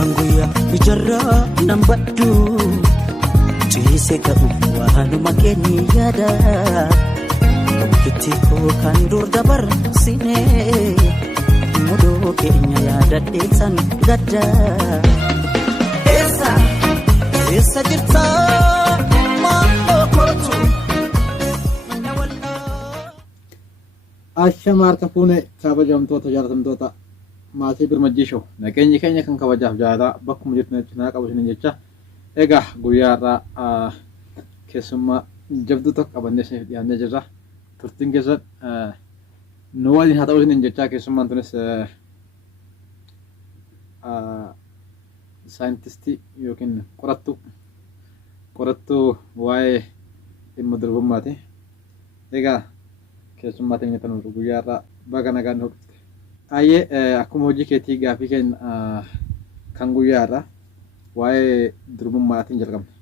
kanguya ijarra nambaddu ciise ka'u waanuma keenya yaada kitiko kan dur dabar sine mudoo keenya yaadadhe san gadda esa jirta Asha marka fuune kabajamtoota jaalatamtoota maatii birmajjiishoo nageenyi keenya kan kabajaaf jaalala bakkuma jirtanitti naa qabu isinin jecha egaa guyyaa irraa keessummaa jabduu tokko qabannee isiniif dhiyaannee jirra. Turtiin keessan nu waliin haa ta'u isinin jecha keessummaan tunis saayintistii yookiin qorattuu waa'ee dhimma durbummaati. Egaa keessummaa teenya tanuu guyyaa irraa baga nagaan nu dhufte. Ayyee akkuma hojii keetii gaafii keenya kan guyyaa irraa waa'ee durbummaatiin jalqabna.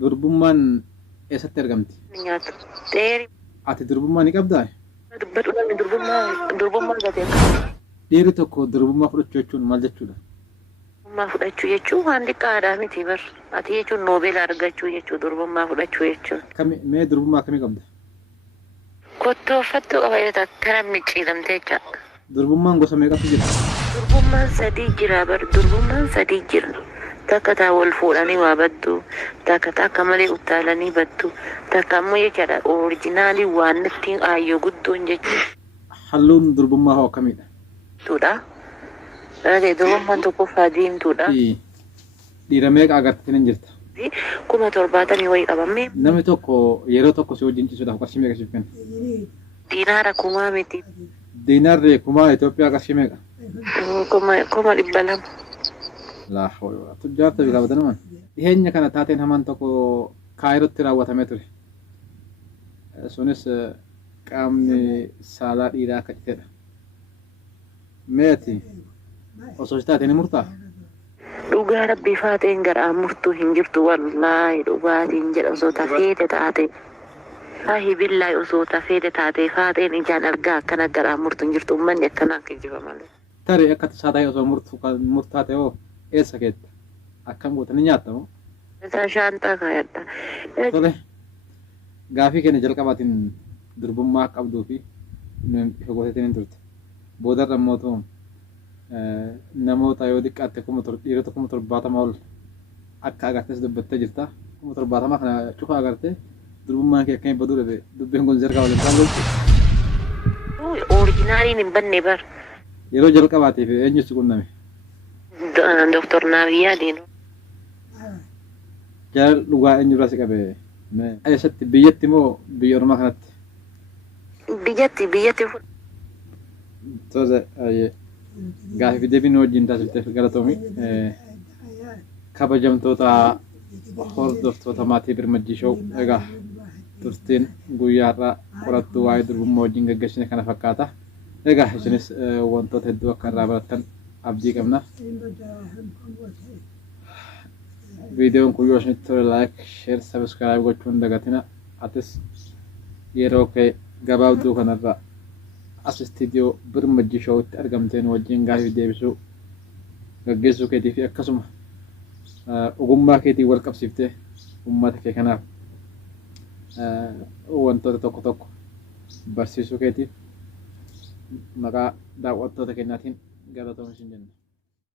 Durbummaan eessatti argamti? Ati durbummaa ni qabdaa? Durbummaa gatee Dhiirri tokko durbummaa fudhachuu jechuun maal jechuudha? durbummaa fudhachuu jechuun waan xiqqaadhaa miti bar. Ati jechuun noobeela argachuu jechuu durbummaa fudhachuu jechuun. Mee durbummaa akkamii qabda? Kottoofattuu qabayyata akkana micciiramtee jecha. Durbummaan gosa meeqatu jira? Durbummaan sadii jira bar. Durbummaan sadii jira. Takka taa wal fuudhanii waa baddu. Takka malee utaalanii baddu. Takka ammoo jechaadha orijinaalii waan ittiin aayyoo guddoon jechuudha. Halluun durbummaa hoo akkamiidha? Durbummaan tokkoffaa diimtuudha. Dhiira meeqa agartee hin jirta? 70,000 wayii qabamee. Namni tokko yeroo tokko si wajjin ciisuudhaaf qarshii meeqa siif kenna? Diinaara kumaa miti. Diinaarri kumaa Itoophiyaa qarshii meeqa? 200,000. Laaffoo tujjaarta bilaabata naman. Dhiheenya kana taateen hamaan tokko Kaayirootti raawwatamee ture. Sunis qaamni saalaa dhiiraa akka citeedha. Meeti osoo si taateen murtaa? Dhugaa rabbii faateen garaan murtuu hin jirtu wallaahi dhugaatiin jedha osoo tafeete taate. Faahi billaahi osoo tafeete taate faateen ijaan argaa akkana garaan murtuu hin jirtu uummanni akkana akka jiba malee. Tarii akka tasaa ta'e osoo murtaate hoo eessa keetta? Akkam goota ni nyaatta moo? Isaa shaantaa kaayadha. Tole gaafii keenya jalqabaatiin durbummaa qabduu fi ifa gooteetiin hin turte. Boodarra immoo namoota yoo xiqqaatte dhiirota 70,000 ol akka agartees dubbattee jirta. 70,000 kana cufa agartee durbummaan kee akkamii baduu dhabe dubbiin kun zergaa waliin isaan golchu. Orijinaaliin hin banne bar. Yeroo jalqabaatiif eenyu si qunname? Doktor Naabiyaa Diinoo. Jaalala dhugaa eenyu irraa si qabe? Eessatti biyyatti moo biyya ormaa kanatti? Biyyatti. Tole gaafii deebiin wajjin taasifteef galatoomi. Kabajamtoota hordoftoota maatii birmajjiishoo egaa turtiin guyyaa irraa qorattuu waa'ee durbummaa wajjin gaggeessine kana fakkaata. Egaa isinis wantoota hedduu akka irraa barattan abdii qabna. Viidiyoon kun yoo isinitti tole like, share, subscribe gochuun dagatina. Atis yeroo kee gabaabduu kanarraa as istiidiyoo birmajjiishootti argamteen wajjin gaafii deebisuu gaggeessuu keetii fi akkasuma ogummaa keetii wal qabsiiftee uummata kee kanaaf wantoota tokko barsiisuu keetiif maqaa daawwattoota keenyaatiin galatoomi jenna.